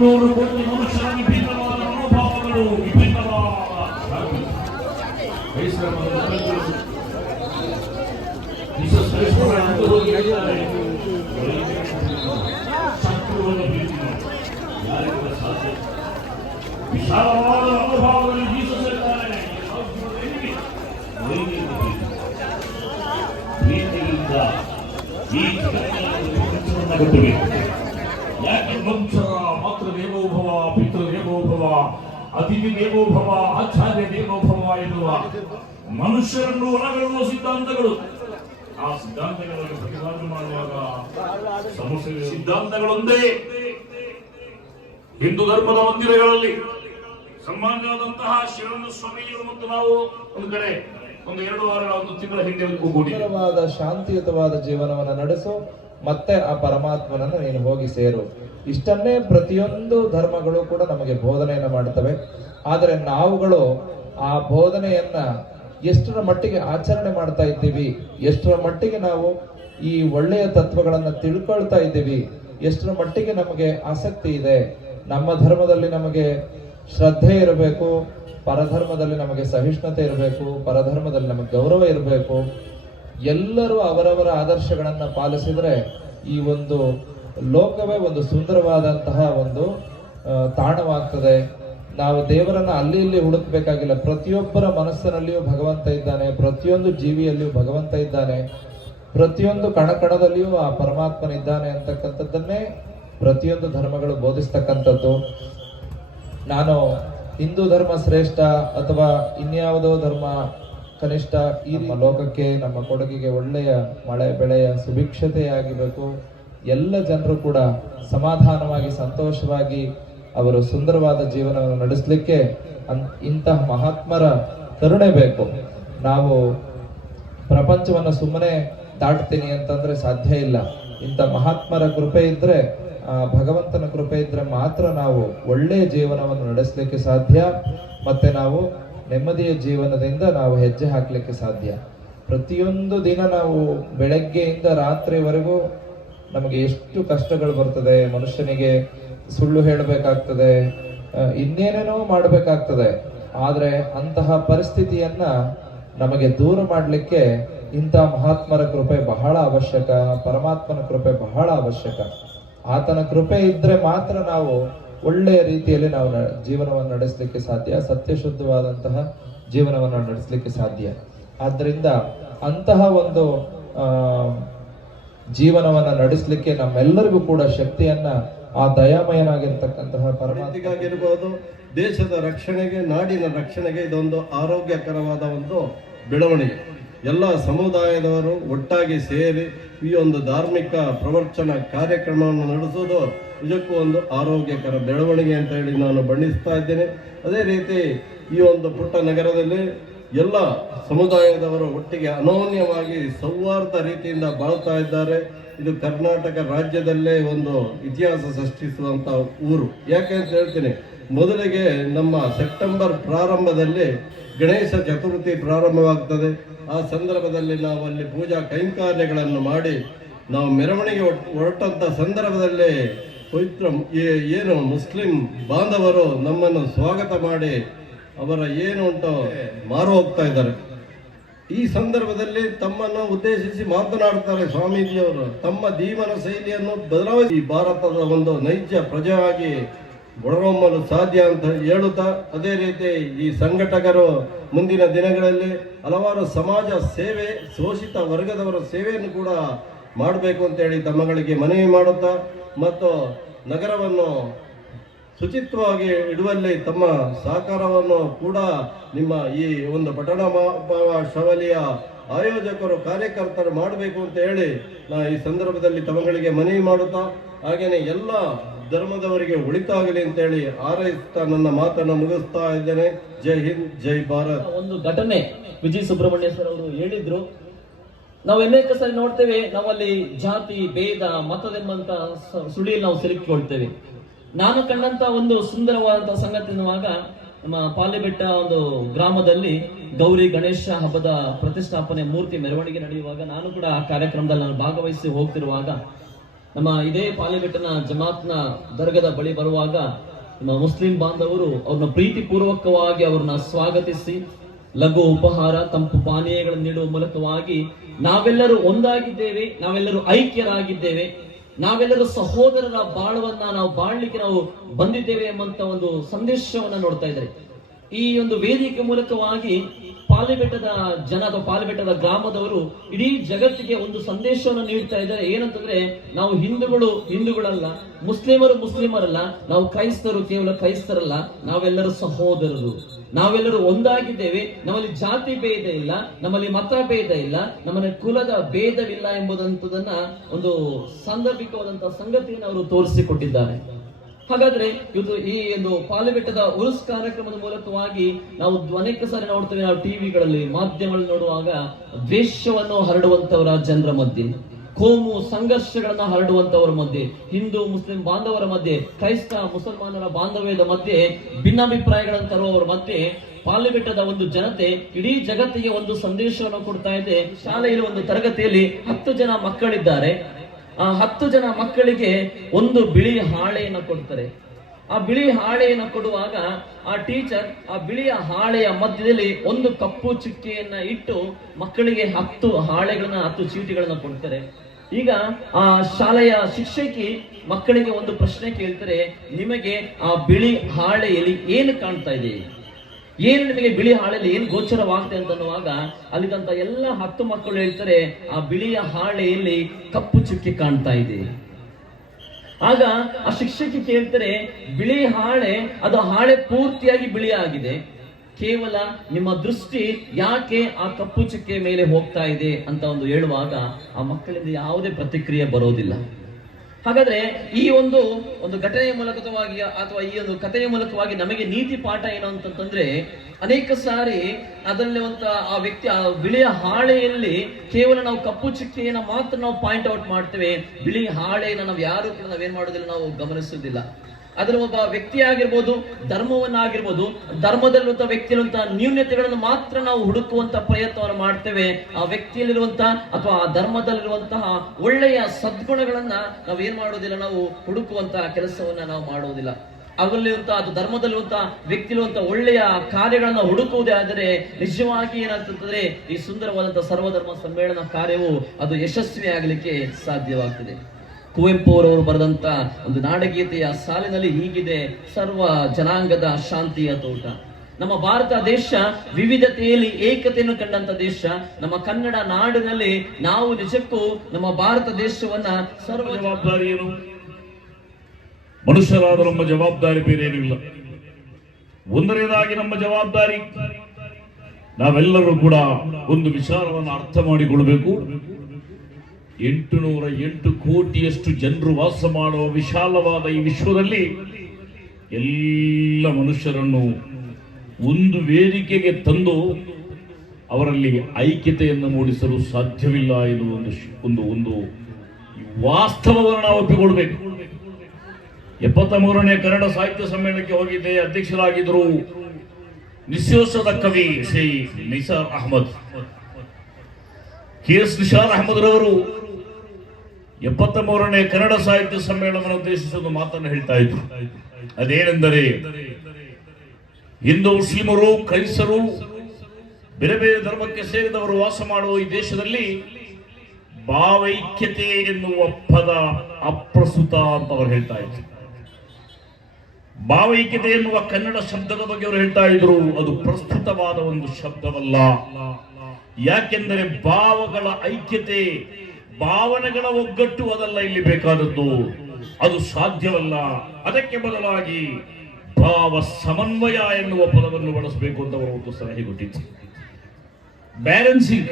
100 ಕೋಟಿ ಮನುಷ್ಯರ ವಿಭಿನ್ನವಾದ ಮನೋಭಾವಗಳು, ವಿಭಿನ್ನವಾದ ವಿಶಾಲವಾದ ಮನೋಭಾವದಲ್ಲಿ ಜೀಸಸ್ ಇರ್ತಾರೆ. ಪ್ರೀತಿಯಿಂದ ಈ ಜಗತ್ತನ್ನು ಗೊತ್ತಬೇಕು. ಯಾಕೆ ವಂಶರ ಮಾತೃ ದೇವೋಭವ, ಪಿತೃ ದೇವೋಭವ, ಅತಿಥಿ ದೇವೋಭವ, ಆಚಾರ್ಯ ದೇವೋಭವ ಎನ್ನುವ ಮನುಷ್ಯರನ್ನು ಒಳಗೊಳ್ಳುವ ಸಿದ್ಧಾಂತಗಳು. ಆ ಸಿದ್ಧಾಂತಗಳನ್ನು ಪ್ರತಿಪಾದನೆ ಮಾಡುವಾಗ ಸಮಸ್ಯೆ. ಸಿದ್ಧಾಂತಗಳೊಂದೇ ಹಿಂದೂ ಧರ್ಮದ ಮಂದಿರಗಳಲ್ಲಿ ಸನ್ಮಾನ್ಯವಾದಂತಹ ಶಿವಾನಂದ ಸ್ವಾಮಿಗಳು ಮತ್ತು ನಾವು ಒಂದು ಕಡೆ ಒಂದು 2 ವಾರಗಳ ಒಂದು ತಿಂಗಳ ಹಿಂದೆ ಸುಂದರವಾದ ಶಾಂತಿಯುತವಾದ ಜೀವನವನ್ನು ನಡೆಸು, ಮತ್ತೆ ಆ ಪರಮಾತ್ಮನನ್ನು ನೀನು ಹೋಗಿ ಸೇರು. ಇಷ್ಟನ್ನೇ ಪ್ರತಿಯೊಂದು ಧರ್ಮಗಳು ಕೂಡ ನಮಗೆ ಬೋಧನೆಯನ್ನು ಮಾಡುತ್ತವೆ. ಆದರೆ ನಾವುಗಳು ಆ ಬೋಧನೆಯನ್ನ ಎಷ್ಟರ ಮಟ್ಟಿಗೆ ಆಚರಣೆ ಮಾಡ್ತಾ ಇದ್ದೀವಿ, ಎಷ್ಟರ ಮಟ್ಟಿಗೆ ನಾವು ಈ ಒಳ್ಳೆಯ ತತ್ವಗಳನ್ನ ತಿಳ್ಕೊಳ್ತಾ ಇದ್ದೀವಿ, ಎಷ್ಟರ ಮಟ್ಟಿಗೆ ನಮಗೆ ಆಸಕ್ತಿ ಇದೆ. ನಮ್ಮ ಧರ್ಮದಲ್ಲಿ ನಮಗೆ ಶ್ರದ್ಧೆ ಇರಬೇಕು, ಪರಧರ್ಮದಲ್ಲಿ ನಮಗೆ ಸಹಿಷ್ಣುತೆ ಇರಬೇಕು, ಪರಧರ್ಮದಲ್ಲಿ ನಮಗೆ ಗೌರವ ಇರಬೇಕು. ಎಲ್ಲರೂ ಅವರವರ ಆದರ್ಶಗಳನ್ನ ಪಾಲಿಸಿದ್ರೆ ಈ ಒಂದು ಲೋಕವೇ ಒಂದು ಸುಂದರವಾದಂತಹ ಒಂದು ತಾಣವಾಗ್ತದೆ. ನಾವು ದೇವರನ್ನ ಅಲ್ಲಿ ಇಲ್ಲಿ ಹುಡುಕ್ಬೇಕಾಗಿಲ್ಲ. ಪ್ರತಿಯೊಬ್ಬರ ಮನಸ್ಸಿನಲ್ಲಿಯೂ ಭಗವಂತ ಇದ್ದಾನೆ, ಪ್ರತಿಯೊಂದು ಜೀವಿಯಲ್ಲಿಯೂ ಭಗವಂತ ಇದ್ದಾನೆ, ಪ್ರತಿಯೊಂದು ಕಣಕಣದಲ್ಲಿಯೂ ಆ ಪರಮಾತ್ಮನಿದ್ದಾನೆ ಅಂತಕ್ಕಂಥದ್ದನ್ನೇ ಪ್ರತಿಯೊಂದು ಧರ್ಮಗಳು ಬೋಧಿಸ್ತಕ್ಕಂಥದ್ದು. ನಾನು ಹಿಂದೂ ಧರ್ಮ ಶ್ರೇಷ್ಠ ಅಥವಾ ಇನ್ಯಾವುದೋ ಧರ್ಮ ಕನಿಷ್ಠ, ಈ ನಮ್ಮ ಲೋಕಕ್ಕೆ, ನಮ್ಮ ಕೊಡಗಿಗೆ ಒಳ್ಳೆಯ ಮಳೆ ಬೆಳೆಯ ಸುಭಿಕ್ಷತೆಯಾಗಿರಬೇಕು. ಎಲ್ಲ ಜನರು ಕೂಡ ಸಮಾಧಾನವಾಗಿ ಸಂತೋಷವಾಗಿ ಅವರು ಸುಂದರವಾದ ಜೀವನವನ್ನು ನಡೆಸಲಿಕ್ಕೆ ಇಂತಹ ಮಹಾತ್ಮರ ಕರುಣೆ ಬೇಕು. ನಾವು ಪ್ರಪಂಚವನ್ನು ಸುಮ್ಮನೆ ದಾಟ್ತೀನಿ ಅಂತಂದ್ರೆ ಸಾಧ್ಯ ಇಲ್ಲ. ಇಂಥ ಮಹಾತ್ಮರ ಕೃಪೆ ಇದ್ರೆ, ಭಗವಂತನ ಕೃಪೆ ಇದ್ರೆ ಮಾತ್ರ ನಾವು ಒಳ್ಳೆಯ ಜೀವನವನ್ನು ನಡೆಸಲಿಕ್ಕೆ ಸಾಧ್ಯ. ಮತ್ತೆ ನಾವು ನೆಮ್ಮದಿಯ ಜೀವನದಿಂದ ನಾವು ಹೆಜ್ಜೆ ಹಾಕ್ಲಿಕ್ಕೆ ಸಾಧ್ಯ. ಪ್ರತಿಯೊಂದು ದಿನ ನಾವು ಬೆಳಗ್ಗೆಯಿಂದ ರಾತ್ರಿವರೆಗೂ ನಮಗೆ ಎಷ್ಟು ಕಷ್ಟಗಳು ಬರ್ತದೆ. ಮನುಷ್ಯನಿಗೆ ಸುಳ್ಳು ಹೇಳಬೇಕಾಗ್ತದೆ, ಇನ್ನೇನೇನೋ ಮಾಡಬೇಕಾಗ್ತದೆ. ಆದ್ರೆ ಅಂತಹ ಪರಿಸ್ಥಿತಿಯನ್ನ ನಮಗೆ ದೂರ ಮಾಡಲಿಕ್ಕೆ ಇಂಥ ಮಹಾತ್ಮರ ಕೃಪೆ ಬಹಳ ಅವಶ್ಯಕ, ಪರಮಾತ್ಮನ ಕೃಪೆ ಬಹಳ ಅವಶ್ಯಕ. ಆತನ ಕೃಪೆ ಇದ್ರೆ ಮಾತ್ರ ನಾವು ಒಳ್ಳೆಯ ರೀತಿಯಲ್ಲಿ ನಾವು ಜೀವನವನ್ನು ನಡೆಸಲಿಕ್ಕೆ ಸಾಧ್ಯ, ಸತ್ಯಶುದ್ಧವಾದಂತಹ ಜೀವನವನ್ನು ನಡೆಸಲಿಕ್ಕೆ ಸಾಧ್ಯ. ಆದ್ದರಿಂದ ಅಂತಹ ಒಂದು ಜೀವನವನ್ನ ನಡೆಸಲಿಕ್ಕೆ ನಮ್ಮೆಲ್ಲರಿಗೂ ಕೂಡ ಶಕ್ತಿಯನ್ನ ಆ ದಯಾಮಯನಾಗಿರ್ತಕ್ಕಂತಹ ಪರಮಾತ್ಮಗಿರ್ಬೋದು, ದೇಶದ ರಕ್ಷಣೆಗೆ, ನಾಡಿನ ರಕ್ಷಣೆಗೆ ಇದೊಂದು ಆರೋಗ್ಯಕರವಾದ ಒಂದು ಬೆಳವಣಿಗೆ. ಎಲ್ಲ ಸಮುದಾಯದವರು ಒಟ್ಟಾಗಿ ಸೇರಿ ಈ ಒಂದು ಧಾರ್ಮಿಕ ಪ್ರವಚನ ಕಾರ್ಯಕ್ರಮವನ್ನು ನಡೆಸುವುದು ನಿಜಕ್ಕೂ ಒಂದು ಆರೋಗ್ಯಕರ ಬೆಳವಣಿಗೆ ಅಂತ ಹೇಳಿ ನಾನು ಬಣ್ಣಿಸ್ತಾ ಇದ್ದೇನೆ. ಅದೇ ರೀತಿ ಈ ಒಂದು ಪುಟ್ಟ ನಗರದಲ್ಲಿ ಎಲ್ಲ ಸಮುದಾಯದವರು ಒಟ್ಟಿಗೆ ಅನೋನ್ಯವಾಗಿ ಸೌಹಾರ್ದ ರೀತಿಯಿಂದ ಬಾಳ್ತಾ ಇದ್ದಾರೆ. ಇದು ಕರ್ನಾಟಕ ರಾಜ್ಯದಲ್ಲೇ ಒಂದು ಇತಿಹಾಸ ಸೃಷ್ಟಿಸುವಂತ ಊರು. ಯಾಕೆ ಅಂತ ಹೇಳ್ತೀನಿ, ಮೊದಲಿಗೆ ನಮ್ಮ ಸೆಪ್ಟೆಂಬರ್ ಪ್ರಾರಂಭದಲ್ಲಿ ಗಣೇಶ ಚತುರ್ಥಿ ಪ್ರಾರಂಭವಾಗ್ತದೆ. ಆ ಸಂದರ್ಭದಲ್ಲಿ ನಾವು ಅಲ್ಲಿ ಪೂಜಾ ಕೈಂಕರ್ಯಗಳನ್ನು ಮಾಡಿ ನಾವು ಮೆರವಣಿಗೆ ಹೊರಟಂತ ಸಂದರ್ಭದಲ್ಲಿ ಪವಿತ್ರ ಏನು ಮುಸ್ಲಿಂ ಬಾಂಧವರು ನಮ್ಮನ್ನು ಸ್ವಾಗತ ಮಾಡಿ ಅವರ ಏನು ಉಂಟು ಮಾರು ಹೋಗ್ತಾ ಇದ್ದಾರೆ. ಈ ಸಂದರ್ಭದಲ್ಲಿ ತಮ್ಮನ್ನು ಉದ್ದೇಶಿಸಿ ಮಾತನಾಡ್ತಾರೆ ಸ್ವಾಮೀಜಿಯವರು. ತಮ್ಮ ಜೀವನ ಶೈಲಿಯನ್ನು ಬದಲಾಯಿಸಿ ಭಾರತದ ಒಂದು ನೈಜ ಪ್ರಜೆಯಾಗಿ ಹೊರಹೊಮ್ಮಲು ಸಾಧ್ಯ ಅಂತ ಹೇಳುತ್ತಾ, ಅದೇ ರೀತಿ ಈ ಸಂಘಟಕರು ಮುಂದಿನ ದಿನಗಳಲ್ಲಿ ಹಲವಾರು ಸಮಾಜ ಸೇವೆ, ಶೋಷಿತ ವರ್ಗದವರ ಸೇವೆಯನ್ನು ಕೂಡ ಮಾಡಬೇಕು ಅಂತೇಳಿ ತಮ್ಮಗಳಿಗೆ ಮನವಿ ಮಾಡುತ್ತಾ, ಮತ್ತು ನಗರವನ್ನು ಶುಚಿತ್ವವಾಗಿ ಇಡುವಲ್ಲಿ ತಮ್ಮ ಸಹಕಾರವನ್ನು ಕೂಡ ನಿಮ್ಮ ಈ ಒಂದು ಪಟ್ಟಣ ಶವಲಿಯ ಆಯೋಜಕರು, ಕಾರ್ಯಕರ್ತರು ಮಾಡಬೇಕು ಅಂತ ಹೇಳಿ ನಾನು ಈ ಸಂದರ್ಭದಲ್ಲಿ ತಮ್ಮಗಳಿಗೆ ಮನವಿ ಮಾಡುತ್ತಾ, ಹಾಗೆಯೇ ಎಲ್ಲ ಧರ್ಮದವರಿಗೆ ಒಳಿತಾಗಲಿ ಅಂತೇಳಿ ಹಾರೈಸ್ತಾ ನನ್ನ ಮಾತನ್ನು ಮುಗಿಸ್ತಾ ಇದ್ದೇನೆ. ಜೈ ಹಿಂದ್, ಜೈ ಭಾರತ್. ಒಂದು ಘಟನೆ ವಿಜಯ್ ಸುಬ್ರಹ್ಮಣ್ಯ ಸರ್ ಅವರು ಹೇಳಿದ್ರು. ನಾವು ಅನೇಕ ಸರಿ ನೋಡ್ತೇವೆ, ನಾವಲ್ಲಿ ಜಾತಿ ಭೇದ ಮತದೆಂಬಂತ ಸುಳಿಯಲ್ಲಿ ನಾವು ಸಿಲುಕಿಕೊಳ್ತೇವೆ. ನಾನು ಕಂಡಂತ ಒಂದು ಸುಂದರವಾದಂತಹ ಸಂಗತಿ ಎನ್ನುವಾಗ, ನಮ್ಮ ಪಾಲಿಬೆಟ್ಟ ಒಂದು ಗ್ರಾಮದಲ್ಲಿ ಗೌರಿ ಗಣೇಶ ಹಬ್ಬದ ಪ್ರತಿಷ್ಠಾಪನೆ ಮೂರ್ತಿ ಮೆರವಣಿಗೆ ನಡೆಯುವಾಗ ನಾನು ಕೂಡ ಆ ಕಾರ್ಯಕ್ರಮದಲ್ಲಿ ನಾನು ಭಾಗವಹಿಸಿ ಹೋಗ್ತಿರುವಾಗ ನಮ್ಮ ಇದೇ ಪಾಲಿಬೆಟ್ಟನ ಜಮಾತ್ನ ದರ್ಗದ ಬಳಿ ಬರುವಾಗ ನಮ್ಮ ಮುಸ್ಲಿಂ ಬಾಂಧವರು ಅವ್ರನ್ನ ಪ್ರೀತಿ ಪೂರ್ವಕವಾಗಿ ಅವ್ರನ್ನ ಸ್ವಾಗತಿಸಿ ಲಘು ಉಪಹಾರ ತಂಪು ಪಾನೀಯಗಳನ್ನು ನೀಡುವ ಮೂಲಕವಾಗಿ ನಾವೆಲ್ಲರೂ ಒಂದಾಗಿದ್ದೇವೆ, ನಾವೆಲ್ಲರೂ ಐಕ್ಯರಾಗಿದ್ದೇವೆ, ನಾವೆಲ್ಲರೂ ಸಹೋದರರ ಬಾಳವನ್ನ ನಾವು ಬಾಳ್ಲಿಕ್ಕೆ ನಾವು ಬಂದಿದ್ದೇವೆ ಎಂಬಂತ ಒಂದು ಸಂದೇಶವನ್ನ ನೋಡ್ತಾ ಇದ್ದಾರೆ. ಈ ಒಂದು ವೇದಿಕೆ ಮೂಲಕವಾಗಿ ಪಾಲಿಬೆಟ್ಟದ ಜನ ಅಥವಾ ಪಾಲಿಬೆಟ್ಟದ ಗ್ರಾಮದವರು ಇಡೀ ಜಗತ್ತಿಗೆ ಒಂದು ಒಂದೇಶವನ್ನು ನೀಡ್ತಾ ಇದ್ದಾರೆ. ಏನಂತಂದ್ರೆ ನಾವು ಹಿಂದೂಗಳಲ್ಲ, ಮುಸ್ಲಿಮರಲ್ಲ, ನಾವು ಕ್ರೈಸ್ತರು ಕೇವಲ ಕ್ರೈಸ್ತರಲ್ಲ, ನಾವೆಲ್ಲರೂ ಸಹೋದರರು, ನಾವೆಲ್ಲರೂ ಒಂದಾಗಿದ್ದೇವೆ. ನಮ್ಮಲ್ಲಿ ಜಾತಿ ಭೇದ ಇಲ್ಲ, ನಮ್ಮಲ್ಲಿ ಮತ ಭೇದ ಇಲ್ಲ, ನಮ್ಮಲ್ಲಿ ಕುಲದ ಭೇದವಿಲ್ಲ ಎಂಬುದಂತದನ್ನ ಒಂದು ಸಾಂದರ್ಭಿಕವಾದಂತಹ ಸಂಗತಿಯನ್ನು ಅವರು ತೋರಿಸಿಕೊಟ್ಟಿದ್ದಾರೆ. ಹಾಗಾದ್ರೆ ಇವತ್ತು ಈ ಒಂದು ಪಾಲಿಬೆಟ್ಟದ ಉರುಸ್ ಕಾರ್ಯಕ್ರಮದ ಮೂಲಕವಾಗಿ ನಾವು ಅನೇಕ ಸಾರಿ ನೋಡ್ತೇವೆ, ನಾವು ಟಿವಿಗಳಲ್ಲಿ ಮಾಧ್ಯಮಗಳಲ್ಲಿ ನೋಡುವಾಗ ದ್ವೇಷವನ್ನು ಹರಡುವಂತವರ ಜನರ ಮಧ್ಯೆ, ಕೋಮು ಸಂಘರ್ಷಗಳನ್ನ ಹರಡುವಂತವರ ಮಧ್ಯೆ, ಹಿಂದೂ ಮುಸ್ಲಿಂ ಬಾಂಧವರ ಮಧ್ಯೆ, ಕ್ರೈಸ್ತ ಮುಸಲ್ಮಾನರ ಬಾಂಧವ್ಯದ ಮಧ್ಯೆ ಭಿನ್ನಾಭಿಪ್ರಾಯಗಳನ್ನು ತರುವವರ ಮಧ್ಯೆ ಪಾಲಿಬೆಟ್ಟದ ಒಂದು ಜನತೆ ಇಡೀ ಜಗತ್ತಿಗೆ ಒಂದು ಸಂದೇಶವನ್ನು ಕೊಡ್ತಾ ಇದೆ. ಶಾಲೆಯಲ್ಲಿ ಒಂದು ತರಗತಿಯಲ್ಲಿ 10 ಜನ ಮಕ್ಕಳಿದ್ದಾರೆ. ಆ 10 ಜನ ಮಕ್ಕಳಿಗೆ ಒಂದು ಬಿಳಿ ಹಾಳೆಯನ್ನು ಕೊಡ್ತಾರೆ. ಆ ಬಿಳಿ ಹಾಳೆಯನ್ನು ಕೊಡುವಾಗ ಆ ಟೀಚರ್ ಆ ಬಿಳಿಯ ಹಾಳೆಯ ಮಧ್ಯದಲ್ಲಿ ಒಂದು ಕಪ್ಪು ಚುಕ್ಕಿಯನ್ನ ಇಟ್ಟು ಮಕ್ಕಳಿಗೆ 10 ಹಾಳೆಗಳನ್ನ 10 ಚೀಟಿಗಳನ್ನ ಕೊಡ್ತಾರೆ. ಈಗ ಆ ಶಾಲೆಯ ಶಿಕ್ಷಕಿ ಮಕ್ಕಳಿಗೆ ಒಂದು ಪ್ರಶ್ನೆ ಕೇಳ್ತಾರೆ, ನಿಮಗೆ ಆ ಬಿಳಿ ಹಾಳೆಯಲ್ಲಿ ಏನು ಕಾಣ್ತಾ ಇದೆ, ಏನು ನಿಮಗೆ ಬಿಳಿ ಹಾಳೆಯಲ್ಲಿ ಏನು ಗೋಚರವಾಗ್ತದೆ ಅಂತ ಅನ್ನುವಾಗ ಅಲ್ಲಿದ್ದಂತ ಎಲ್ಲ 10 ಮಕ್ಕಳು ಹೇಳ್ತಾರೆ, ಆ ಬಿಳಿಯ ಹಾಳೆಯಲ್ಲಿ ಕಪ್ಪು ಚುಕ್ಕಿ ಕಾಣ್ತಾ ಇದೆ. ಆಗ ಆ ಶಿಕ್ಷಕಿ ಕೇಳ್ತಾರೆ, ಬಿಳಿ ಹಾಳೆ ಅದು ಹಾಳೆ ಪೂರ್ತಿಯಾಗಿ ಬಿಳಿ ಆಗಿದೆ, ಕೇವಲ ನಿಮ್ಮ ದೃಷ್ಟಿ ಯಾಕೆ ಆ ಕಪ್ಪು ಚುಕ್ಕೆ ಮೇಲೆ ಹೋಗ್ತಾ ಇದೆ ಅಂತ ಒಂದು ಹೇಳುವಾಗ ಆ ಮಕ್ಕಳಿಂದ ಯಾವುದೇ ಪ್ರತಿಕ್ರಿಯೆ ಬರೋದಿಲ್ಲ. ಹಾಗಾದ್ರೆ ಈ ಒಂದು ಘಟನೆಯ ಮೂಲಕವಾಗಿ ಅಥವಾ ಈ ಒಂದು ಕಥೆಯ ಮೂಲಕವಾಗಿ ನಮಗೆ ನೀತಿ ಪಾಠ ಏನು ಅಂತಂದ್ರೆ, ಅನೇಕ ಸಾರಿ ಅದರಲ್ಲಿ ಆ ವ್ಯಕ್ತಿ ಆ ಬಿಳಿಯ ಹಾಳೆಯಲ್ಲಿ ಕೇವಲ ನಾವು ಕಪ್ಪು ಚುಕ್ಕಿಯನ್ನ ಮಾತ್ರ ನಾವು ಪಾಯಿಂಟ್ ಔಟ್ ಮಾಡ್ತೇವೆ, ಬಿಳಿ ಹಾಳೆಯನ್ನು ನಾವು ಯಾರು ಕೂಡ ನಾವೇನ್ ಮಾಡೋದಿಲ್ಲ, ನಾವು ಗಮನಿಸುವುದಿಲ್ಲ. ಅದರ ಒಬ್ಬ ವ್ಯಕ್ತಿ ಆಗಿರ್ಬೋದು, ಧರ್ಮವನ್ನಾಗಿರ್ಬೋದು, ಧರ್ಮದಲ್ಲಿರುವಂತಹ ವ್ಯಕ್ತಿಯಲ್ಲಿರುವಂತಹ ನ್ಯೂನ್ಯತೆಗಳನ್ನು ಮಾತ್ರ ನಾವು ಹುಡುಕುವಂತ ಪ್ರಯತ್ನವನ್ನು ಮಾಡ್ತೇವೆ. ಆ ವ್ಯಕ್ತಿಯಲ್ಲಿರುವಂತಹ ಅಥವಾ ಆ ಧರ್ಮದಲ್ಲಿರುವಂತಹ ಒಳ್ಳೆಯ ಸದ್ಗುಣಗಳನ್ನ ನಾವು ಏನ್ ಮಾಡೋದಿಲ್ಲ, ನಾವು ಹುಡುಕುವಂತಹ ಕೆಲಸವನ್ನ ನಾವು ಮಾಡುವುದಿಲ್ಲ. ಅವರಲ್ಲಿರುವಂತಹ ಅದು ಧರ್ಮದಲ್ಲಿರುವಂತಹ ವ್ಯಕ್ತಿಯಲ್ಲಿರುವಂತಹ ಒಳ್ಳೆಯ ಕಾರ್ಯಗಳನ್ನ ಹುಡುಕುವುದೇ ಆದರೆ ನಿಜವಾಗಿ ಏನಾಗ್ತದೆ, ಈ ಸುಂದರವಾದಂತಹ ಸರ್ವಧರ್ಮ ಸಮ್ಮೇಳನ ಕಾರ್ಯವು ಅದು ಯಶಸ್ವಿ ಆಗಲಿಕ್ಕೆ ಸಾಧ್ಯವಾಗ್ತದೆ. ಕುವೆಂಪು ಅವರು ಬರೆದಂತ ಒಂದು ನಾಡಗೀತೆಯ ಸಾಲಿನಲ್ಲಿ ಹೀಗಿದೆ, ಸರ್ವ ಜನಾಂಗದ ಶಾಂತಿಯ ತೋಟ. ನಮ್ಮ ಭಾರತ ದೇಶ ವಿವಿಧತೆಯಲ್ಲಿ ಏಕತೆಯನ್ನು ಕಂಡಂತ ದೇಶ. ನಮ್ಮ ಕನ್ನಡ ನಾಡಿನಲ್ಲಿ ನಾವು ನಿಜಕ್ಕೂ ನಮ್ಮ ಭಾರತ ದೇಶವನ್ನ ಸರ್ವ ಜವಾಬ್ದಾರಿ ಏನು, ಮನುಷ್ಯರಾದ ನಮ್ಮ ಜವಾಬ್ದಾರಿ ಬೇರೇನೂ ಇಲ್ಲ. ಒಂದನೇದಾಗಿ ನಮ್ಮ ಜವಾಬ್ದಾರಿ ನಾವೆಲ್ಲರೂ ಕೂಡ ಒಂದು ವಿಚಾರವನ್ನು ಅರ್ಥ ಮಾಡಿಕೊಳ್ಬೇಕು. 808 ಕೋಟಿಯಷ್ಟು ಜನರು ವಾಸ ಮಾಡುವ ವಿಶಾಲವಾದ ಈ ವಿಶ್ವದಲ್ಲಿ ಎಲ್ಲ ಮನುಷ್ಯರನ್ನು ಒಂದು ವೇದಿಕೆಗೆ ತಂದು ಅವರಲ್ಲಿ ಐಕ್ಯತೆಯನ್ನು ಮೂಡಿಸಲು ಸಾಧ್ಯವಿಲ್ಲ ಎನ್ನುವ ಒಂದು ವಾಸ್ತವವನ್ನು ನಾವು ಒಪ್ಪಿಕೊಳ್ಬೇಕು. 73ನೇ ಕನ್ನಡ ಸಾಹಿತ್ಯ ಸಮ್ಮೇಳನಕ್ಕೆ ಹೋಗಿದ್ದೆ. ಅಧ್ಯಕ್ಷರಾಗಿದ್ದರು ನಿಸ್ಯೋಸದ ಕವಿ ಶ್ರೀ ನಿಸಾರ್ ಅಹಮದ್. KS ನಿಸಾರ್ ಅಹಮದ್ ರವರು 73ನೇ ಕನ್ನಡ ಸಾಹಿತ್ಯ ಸಮ್ಮೇಳನವನ್ನು ಉದ್ದೇಶಿಸಿ ಒಂದು ಮಾತನ್ನು ಹೇಳ್ತಾ ಇದ್ರು. ಅದೇನೆಂದರೆ, ಹಿಂದೂ ಮುಸ್ಲಿಮರು ಕ್ರೈಸ್ತರು ಬೇರೆ ಬೇರೆ ಧರ್ಮಕ್ಕೆ ಸೇರಿದವರು ವಾಸ ಮಾಡುವ ಈ ದೇಶದಲ್ಲಿ ಭಾವೈಕ್ಯತೆ ಎನ್ನುವ ಪದ ಅಪ್ರಸ್ತುತ ಅಂತ ಅವರು ಹೇಳ್ತಾ ಇದ್ರು. ಭಾವೈಕ್ಯತೆ ಎನ್ನುವ ಕನ್ನಡ ಶಬ್ದದ ಬಗ್ಗೆ ಅವರು ಹೇಳ್ತಾ ಇದ್ರು, ಅದು ಪ್ರಸ್ತುತವಾದ ಒಂದು ಶಬ್ದವಲ್ಲ. ಯಾಕೆಂದರೆ ಭಾವಗಳ ಐಕ್ಯತೆ, ಭಾವನೆಗಳ ಒಗ್ಗಟ್ಟು ಅದಲ್ಲ ಇಲ್ಲಿ ಬೇಕಾದದ್ದು, ಅದು ಸಾಧ್ಯವಲ್ಲ. ಅದಕ್ಕೆ ಬದಲಾಗಿ ಭಾವ ಸಮನ್ವಯ ಎನ್ನುವ ಪದವನ್ನು ಬಳಸಬೇಕು ಅಂತ ಅವರು ಒಂದು ಸಲಹೆ ಕೊಟ್ಟಿತ್ತು. ಬ್ಯಾಲೆನ್ಸಿಂಗ್,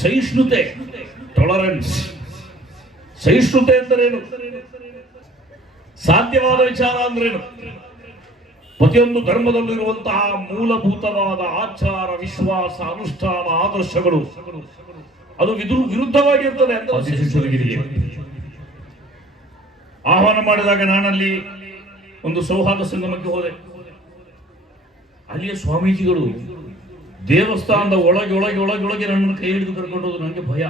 ಸಹಿಷ್ಣುತೆ, ಟಾಲರೆನ್ಸ್. ಸಹಿಷ್ಣುತೆ ಅಂದ್ರೇನು, ಸಾಧ್ಯವಾದ ವಿಚಾರ ಅಂದ್ರೇನು, ಪ್ರತಿಯೊಂದು ಧರ್ಮದಲ್ಲಿರುವಂತಹ ಮೂಲಭೂತವಾದ ಆಚಾರ, ವಿಶ್ವಾಸ, ಅನುಷ್ಠಾನ, ಆದರ್ಶಗಳು ಅದು ವಿರುದ್ಧವಾಗಿರ್ತದೆ ಅಂತ ಶಿಷ್ಯರಿಗೆ ಆಹ್ವಾನ ಮಾಡಿದಾಗ ನಾನಲ್ಲಿ ಒಂದು ಸೌಹಾರ್ದ ಸಂಗಮಕ್ಕೆ ಹೋದೆ. ಅಲ್ಲಿಯ ಸ್ವಾಮೀಜಿಗಳು ದೇವಸ್ಥಾನದ ಒಳಗೆ ನನ್ನನ್ನು ಕೈ ಹಿಡಿದು ಕರ್ಕೊಂಡು ಹೋದ್ರು. ನನಗೆ ಭಯ,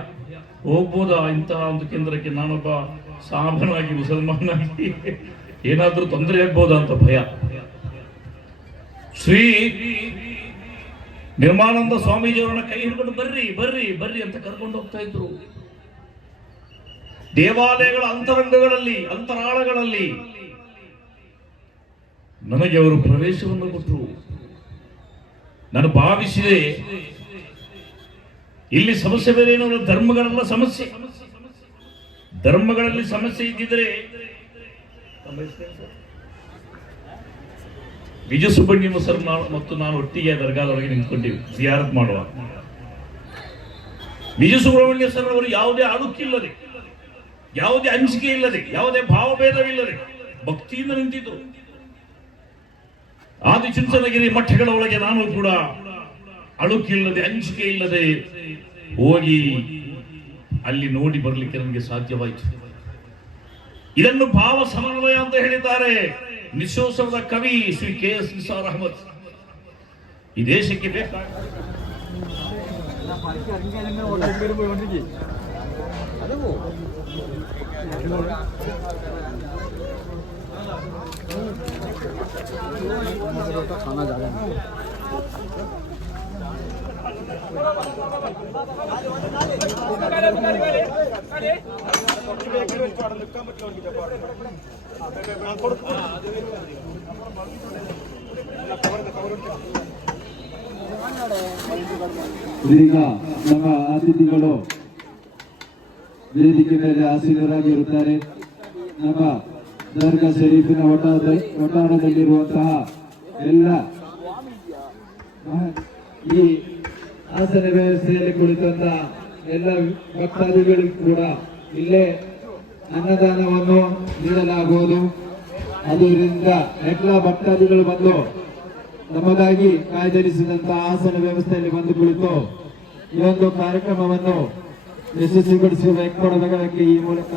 ಹೋಗ್ಬೋದಾ ಇಂತಹ ಒಂದು ಕೇಂದ್ರಕ್ಕೆ, ನಾನೊಬ್ಬ ಸಾಮಾನ್ಯವಾಗಿ ಮುಸಲ್ಮಾನಾಗಿ ಏನಾದ್ರೂ ತೊಂದರೆ ಆಗ್ಬೋದಾ ಅಂತ ಭಯ. ಶ್ರೀ ನಿರ್ಮಾನಂದ ಸ್ವಾಮೀಜಿಯವರನ್ನ ಕೈ ಹಿಡ್ಕೊಂಡು ಬರ್ರಿ ಬರ್ರಿ ಬರ್ರಿ ಅಂತ ಕರ್ಕೊಂಡು ಹೋಗ್ತಾ ಇದ್ರು. ದೇವಾಲಯಗಳ ಅಂತರಂಗಗಳಲ್ಲಿ ಅಂತರಾಳಗಳಲ್ಲಿ ನನಗೆ ಅವರು ಪ್ರವೇಶವನ್ನು ಕೊಟ್ಟರು. ನಾನು ಭಾವಿಸಿದೆ ಇಲ್ಲಿ ಸಮಸ್ಯೆ ಬೇರೆ ಏನೋ, ಧರ್ಮಗಳೆಲ್ಲ ಸಮಸ್ಯೆ. ಧರ್ಮಗಳಲ್ಲಿ ಸಮಸ್ಯೆ ಇದ್ದಿದ್ರೆ ವಿಜಯ ಸುಬ್ರಹ್ಮಣ್ಯ ಸರ್ ಮತ್ತು ನಾನು ಒಟ್ಟಿಗೆ ದರ್ಗಾದೊಳಗೆ ನಿಂತ್ಕೊಂಡಿವಿ ಜಿಯಾರತ್ ಮಾಡುವ. ವಿಜಯ ಸುಬ್ರಹ್ಮಣ್ಯ ಸರ್ ಅವರು ಯಾವುದೇ ಅಳುಕಿಲ್ಲದೆ, ಯಾವುದೇ ಅಂಜಿಕೆ ಇಲ್ಲದೆ, ಯಾವುದೇ ಭಾವಭೇದವಿಲ್ಲದೆ ಭಕ್ತಿಯಿಂದ ನಿಂತಿದ್ರು. ಆದಿಚುಂಚನಗಿರಿ ಮಠಗಳ ಒಳಗೆ ನಾನು ಕೂಡ ಅಳುಕಿಲ್ಲದೆ ಅಂಜಿಕೆ ಇಲ್ಲದೆ ಹೋಗಿ ಅಲ್ಲಿ ನೋಡಿ ಬರಲಿಕ್ಕೆ ನನಗೆ ಸಾಧ್ಯವಾಯಿತು. ಇದನ್ನು ಭಾವ ಸಮನ್ವಯ ಅಂತ ಹೇಳಿದ್ದಾರೆ ನಿಶೋತ್ಸವದ ಕವಿ ಶ್ರೀ KS ನಿಸಾರ್ ಅಹಮದ್. ಈ ದೇಶಕ್ಕೆ ಬೇಕಾದ ಇದೀಗ ನಮ್ಮ ಅತಿಥಿಗಳು ವೇದಿಕೆ ಮೇಲೆ ಆಸೀನರಾಗಿರುತ್ತಾರೆ. ನಮ್ಮ ದರ್ಗಾ ಶರೀಫಿನ ಒಟ್ಟಾರದಲ್ಲಿರುವಂತಹ ಎಲ್ಲ ಈ ಆಸನ ವ್ಯವಸ್ಥೆಯಲ್ಲಿ ಕುಳಿತಂತ ಎಲ್ಲ ಭಕ್ತಾದಿಗಳಿಗೂ ಕೂಡ ಇಲ್ಲೇ ಅನ್ನದಾನವನ್ನು ನೀಡಲಾಗುವುದು. ಅದರಿಂದ ಎಲ್ಲ ಭಕ್ತಾದಿಗಳು ಬಂದು ನಮಗಾಗಿ ಕಾಯ್ದಿರಿಸಿದಂತಹ ಆಸನ ವ್ಯವಸ್ಥೆಯಲ್ಲಿ ಬಂದು ಕುಳಿತು ಈ ಒಂದು ಕಾರ್ಯಕ್ರಮವನ್ನು ಯಶಸ್ವಿಗೊಳಿಸಬೇಕು ಈ ಮೂಲಕ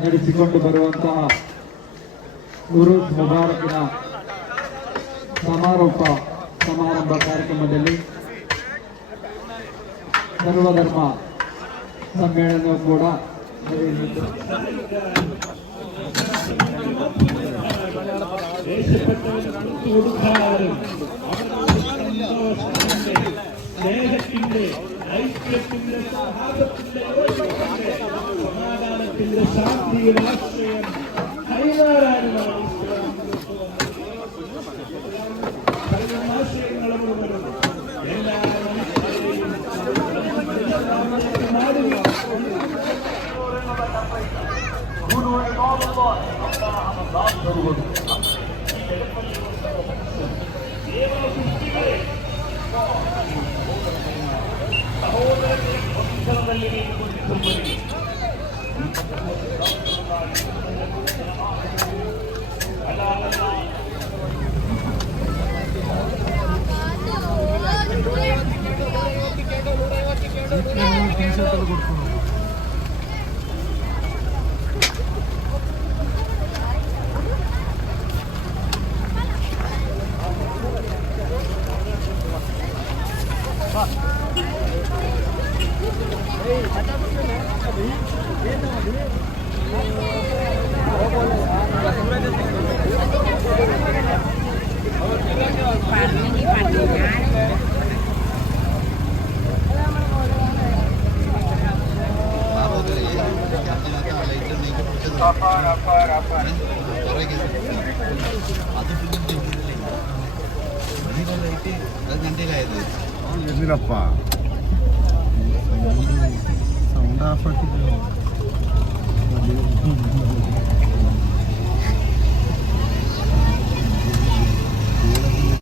ನಡೆಸಿಕೊಂಡು ಬರುವಂತಹ ಉರೂಸ್ ಮುಬಾರಕಿನ ಸಮಾರಂಭ ಕಾರ್ಯಕ್ರಮದಲ್ಲಿ ಸರ್ವಧರ್ಮ ಸಮ್ಮೇಳನವೂ ಕೂಡ ನಡೆಯಲಿದೆ. സ്നേഹത്തിന്റെ ഐക്യത്തിന്റെ സൗഹാർദ്ദത്തിന്റെ സമാധാനത്തിന്റെ ശാന്തിയുടെ ആശ്രയം കൈമാറാനുമാണ് ആശയങ്ങളും എല്ലാ എന്തിനപ്പ സൗണ്ട് ഓഫ് ആക്കി